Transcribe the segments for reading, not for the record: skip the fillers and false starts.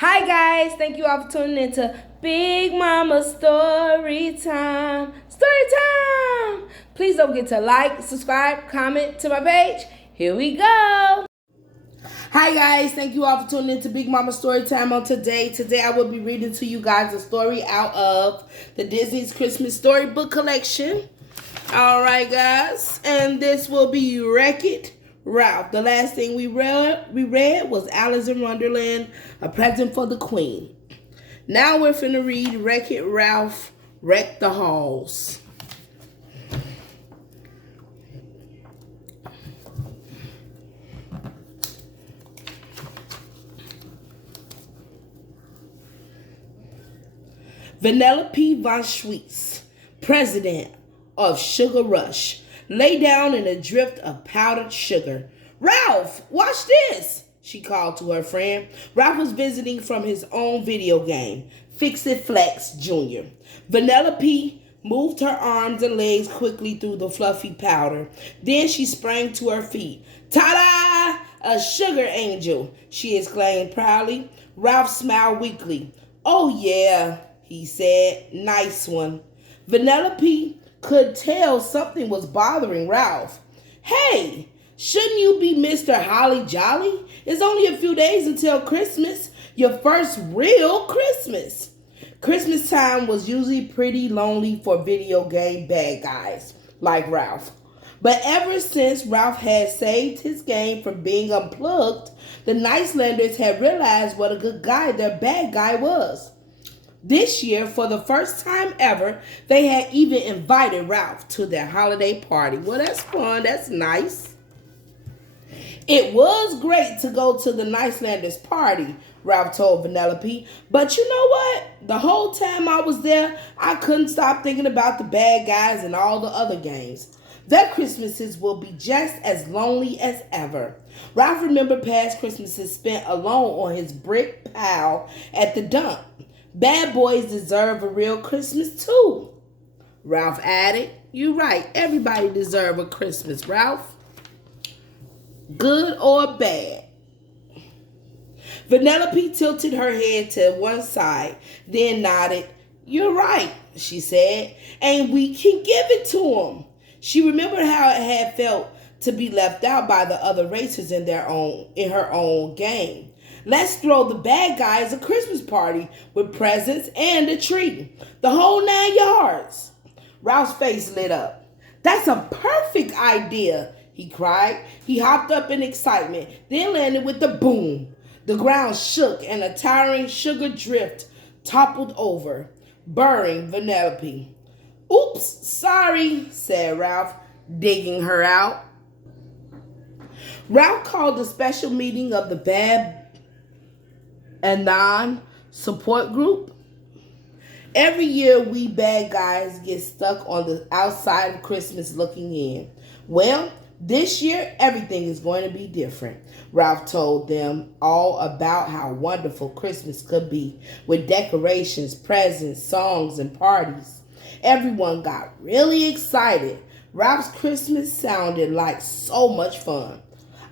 Hi guys, thank you all for tuning into Big Mama Story Time. Story time! Please don't forget to like, subscribe, comment to my page. Here we go. Hi guys, thank you all for tuning into Big Mama Story Time on today. Today I will be reading to you guys a story out of the Disney's Christmas Storybook collection. Alright guys, and this will be Wreck-It Ralph. The last thing we read was Alice in Wonderland, A Present for the Queen. Now we're finna read Wreck-It Ralph, Wreck the Halls. Vanellope von Schweetz, president of Sugar Rush, lay down in a drift of powdered sugar. "Ralph, watch this," she called to her friend. Ralph was visiting from his own video game, Fix-It Flex Jr. Vanellope moved her arms and legs quickly through the fluffy powder. Then she sprang to her feet. "Ta-da! A sugar angel," she exclaimed proudly. Ralph smiled weakly. "Oh yeah," he said. "Nice one." Vanellope could tell something was bothering Ralph. "Hey, shouldn't you be Mr. Holly Jolly? It's only a few days until Christmas, your first real Christmas." Christmas time was usually pretty lonely for video game bad guys like Ralph. But ever since Ralph had saved his game from being unplugged, the Nicelanders had realized what a good guy their bad guy was. This year, for the first time ever, they had even invited Ralph to their holiday party. Well, that's fun. That's nice. "It was great to go to the Nicelanders party," Ralph told Vanellope. "But you know what? The whole time I was there, I couldn't stop thinking about the bad guys and all the other games. Their Christmases will be just as lonely as ever." Ralph remembered past Christmases spent alone on his brick pile at the dump. "Bad boys deserve a real Christmas too," Ralph added. "You're right. Everybody deserves a Christmas, Ralph. Good or bad." Vanellope tilted her head to one side, then nodded. "You're right," she said, "and we can give it to him." She remembered how it had felt to be left out by the other racers in her own game. "Let's throw the bad guys a Christmas party with presents and a tree. The whole 9 yards." Ralph's face lit up. "That's a perfect idea," he cried. He hopped up in excitement, then landed with a boom. The ground shook and a towering sugar drift toppled over, burying Vanellope. "Oops, sorry," said Ralph, digging her out. Ralph called a special meeting of the Bad and non-support group. "Every year we bad guys get stuck on the outside of Christmas looking in. Well, this year everything is going to be different." Ralph told them all about how wonderful Christmas could be, with decorations, presents, songs, and parties. Everyone got really excited. Ralph's Christmas sounded like so much fun.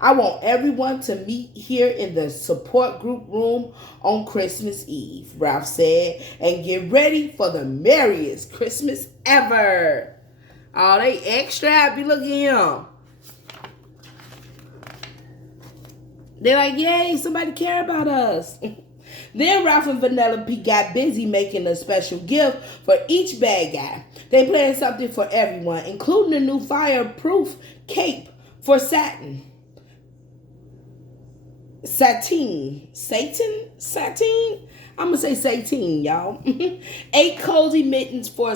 "I want everyone to meet here in the support group room on Christmas Eve," Ralph said, "and get ready for the merriest Christmas ever." Oh, they extra happy. Look at him. They're like, "Yay, somebody care about us." Then Ralph and Vanellope got busy making a special gift for each bad guy. They planned something for everyone, including a new fireproof cape for Satin. I'm gonna say sateen, y'all. 8 cozy mittens for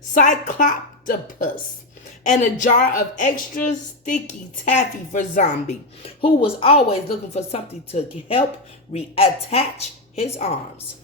Cycloptopus, and a jar of extra sticky taffy for Zombie, who was always looking for something to help reattach his arms.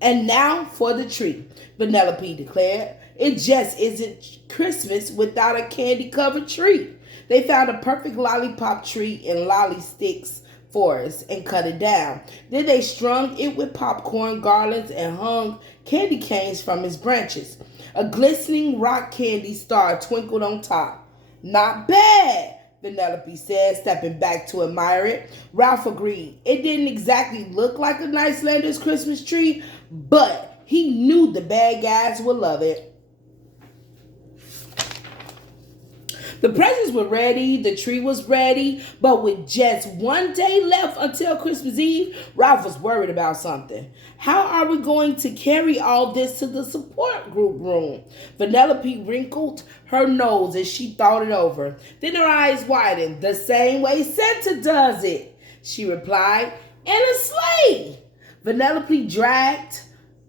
"And now for the tree," Vanellope declared. "It just isn't Christmas without a candy-covered tree." They found a perfect lollipop tree in Lolly Sticks Forest and cut it down. Then they strung it with popcorn garlands and hung candy canes from its branches. A glistening rock candy star twinkled on top. "Not bad," Vanellope said, stepping back to admire it. Ralph agreed. It didn't exactly look like a nice Landers Christmas tree, but he knew the bad guys would love it. The presents were ready, the tree was ready, but with just one day left until Christmas Eve, Ralph was worried about something. How are we going to carry all this to the support group room? Vanellope wrinkled her nose as she thought it over. Then her eyes widened. The same way Santa does it, she replied, in a sleigh. Vanellope dragged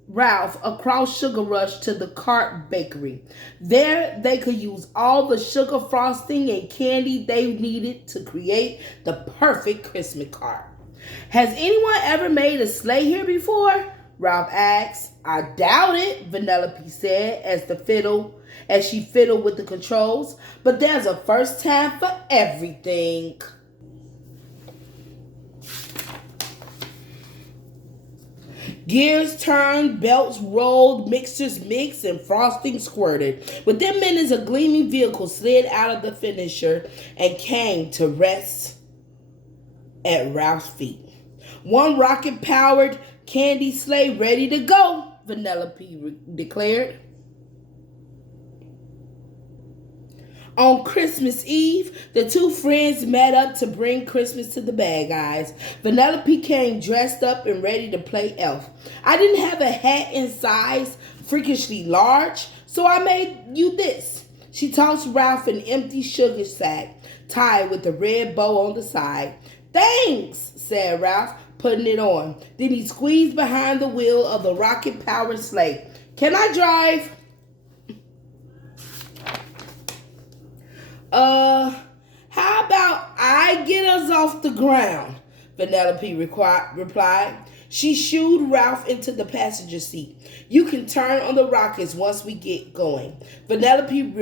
Ralph across Sugar Rush to the Cart Bakery. There they could use all the sugar frosting and candy they needed to create the perfect Christmas cart. Has anyone ever made a sleigh here before? Ralph asked. I doubt it, Vanellope said as she fiddled with the controls. But there's a first time for everything. Gears turned, belts rolled, mixers mixed, and frosting squirted. Within minutes, a gleaming vehicle slid out of the finisher and came to rest at Ralph's feet. One rocket-powered candy sleigh ready to go, Vanellope declared. On Christmas Eve, the two friends met up to bring Christmas to the bad guys. Vanellope came dressed up and ready to play elf. I didn't have a hat in size freakishly large, so I made you this. She tossed Ralph an empty sugar sack tied with a red bow on the side. Thanks, said Ralph, putting it on. Then he squeezed behind the wheel of the rocket-powered sleigh. Can I drive? How about I get us off the ground? Vanellope replied. She shooed Ralph into the passenger seat. You can turn on the rockets once we get going. Vanellope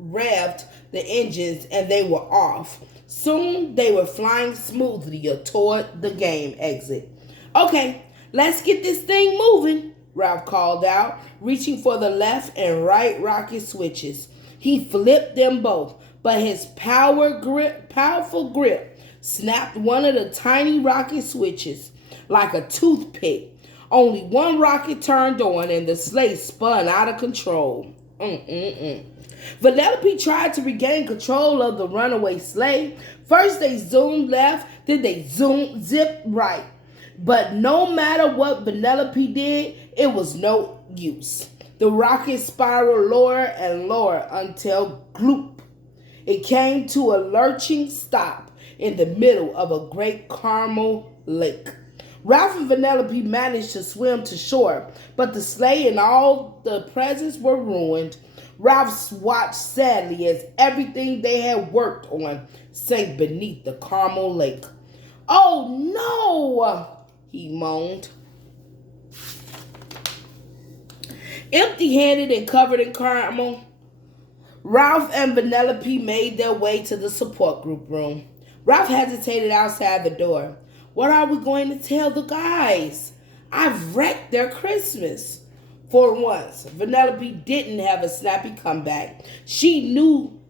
revved the engines and they were off. Soon they were flying smoothly toward the game exit. Okay, let's get this thing moving, Ralph called out, reaching for the left and right rocket switches. He flipped them both, but his powerful grip snapped one of the tiny rocket switches like a toothpick. Only one rocket turned on and the sleigh spun out of control. Vanellope tried to regain control of the runaway sleigh. First they zoomed left, then they zipped right. But no matter what Vanellope did, it was no use. The rocket spiraled lower and lower until gloop. It came to a lurching stop in the middle of a great caramel lake. Ralph and Vanellope managed to swim to shore, but the sleigh and all the presents were ruined. Ralph watched sadly as everything they had worked on sank beneath the caramel lake. Oh no, he moaned. Empty-handed and covered in caramel, Ralph and Vanellope made their way to the support group room. Ralph hesitated outside the door. What are we going to tell the guys? I've wrecked their Christmas. For once, Vanellope didn't have a snappy comeback. She knew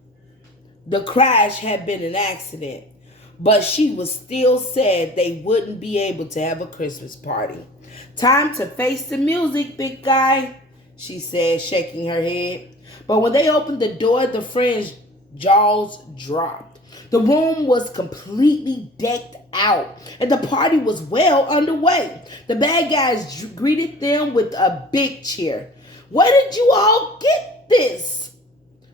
the crash had been an accident, but she was still sad they wouldn't be able to have a Christmas party. Time to face the music, big guy, she said, shaking her head. But when they opened the door, the friends' jaws dropped. The room was completely decked out, and the party was well underway. The bad guys greeted them with a big cheer. Where did you all get this?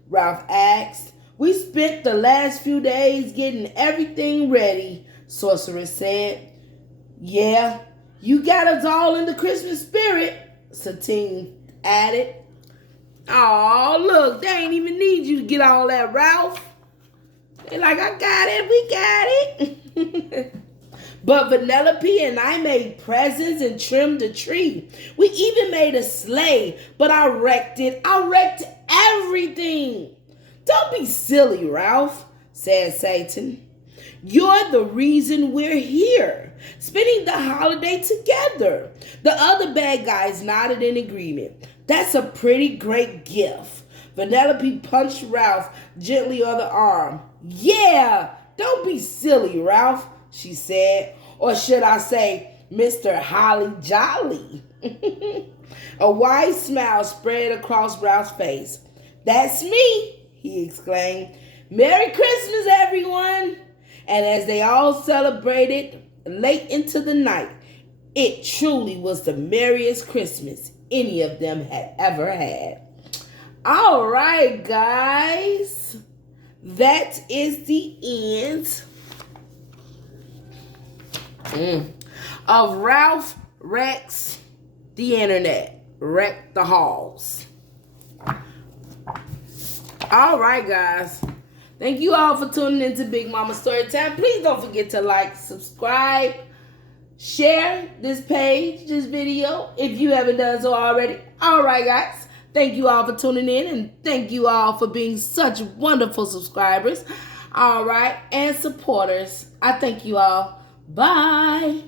Ralph asked. We spent the last few days getting everything ready, Sorceress said. Yeah, you got us all in the Christmas spirit, Satine added. Oh, look, they ain't even need you to get all that, Ralph. They're like, I got it, we got it. But Vanellope and I made presents and trimmed the tree. We even made a sleigh, but I wrecked it. I wrecked everything. Don't be silly, Ralph, said Satan. You're the reason we're here, spending the holiday together. The other bad guys nodded in agreement. That's a pretty great gift. Vanellope punched Ralph gently on the arm. Yeah, don't be silly, Ralph, she said. Or should I say, Mr. Holly Jolly? A wide smile spread across Ralph's face. That's me, he exclaimed. Merry Christmas, everyone! And as they all celebrated late into the night, it truly was the merriest Christmas any of them had ever had. All right, guys. That is the end of Ralph Wrecks the Internet, Wreck the Halls. All right, guys. Thank you all for tuning into Big Mama Storytime. Please don't forget to like, subscribe, share this page, this video, if you haven't done so already. All right, guys. Thank you all for tuning in, and thank you all for being such wonderful subscribers. All right, and supporters. I thank you all. Bye.